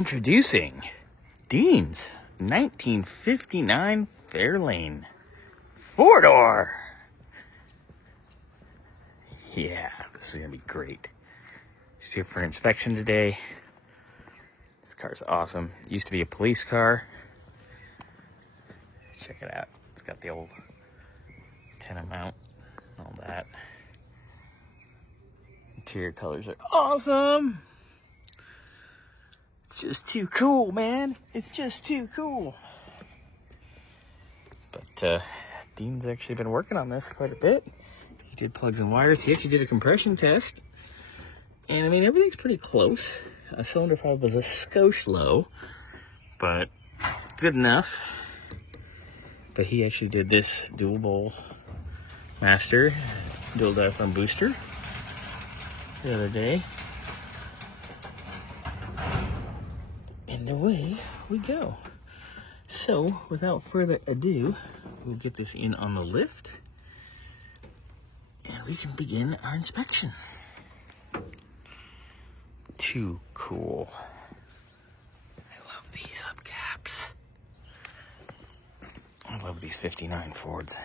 Introducing Dean's 1959 Fairlane 4-door. Yeah, this is going to be great. Just here for inspection today. This car's awesome. It used to be a police car. Check it out. It's got the old antenna mount and all that. Interior colors are awesome. It's just too cool, man. It's just too cool. But Dean's actually been working on this quite a bit. He did plugs and wires. He actually did a compression test. And I mean, everything's pretty close. Cylinder five was a skosh low, but good enough. But he actually did this dual bowl master, dual diaphragm booster the other day. And away we go. So, without further ado, we'll get this in on the lift and we can begin our inspection. Too cool. I love these hubcaps. I love these 59 Fords.